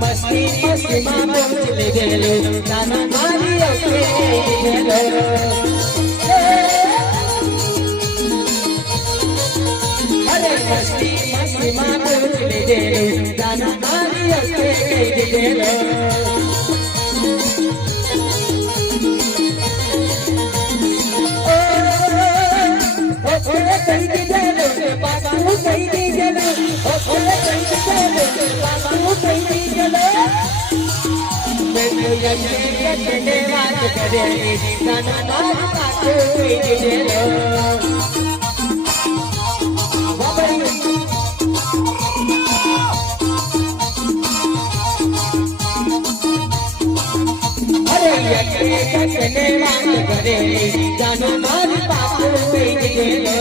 मस्ती मस्ती मामा चले गेलो नाना मारी अके गेलो अरे मस्ती मस्ती मामा चले गेलो नाना मारी अके गेलो ओले कहीं गेलो बाबू कहीं गेलो ओले कहीं गेलो बाबू कहीं गेलो मैं ये बात करे नाना मारी बाबू कहीं गेलो अरे ये बात करे नाना मारी बाबू कहीं गेलो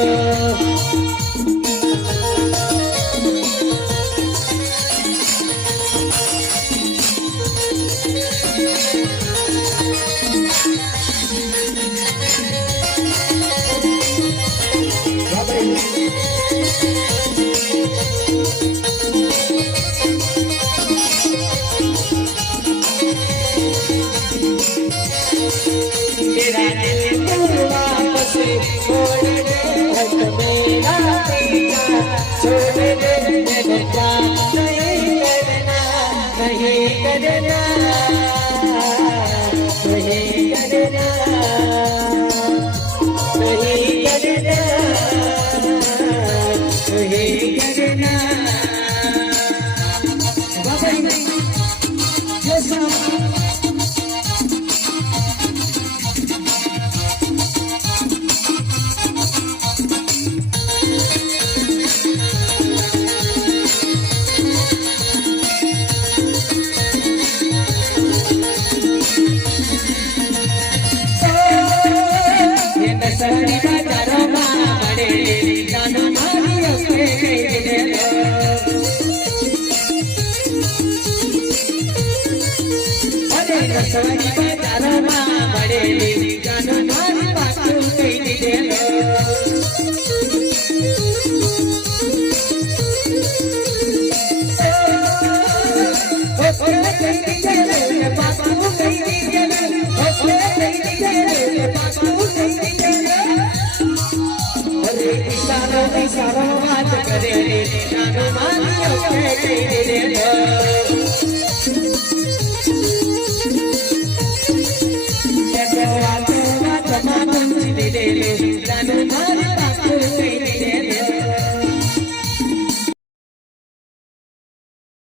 मेरा दिल वापस छोड़ दे मेरा पीछा छोड़ दे नहीं करना नहीं करना नहीं करना नहीं करना नहीं करना बाबा जैसा सड़ी बाजारों में बड़े नाना मारी अके गेलो अरे सड़ी बाजारों में बड़े नाना मारी बाबू कहीं गेलो ओले कहीं गेलो बाबू कहीं गेलो ओले कहीं गेलो बाबू कहीं इशारा बात करे नाना मारी अके गेलो जब रात मामा चले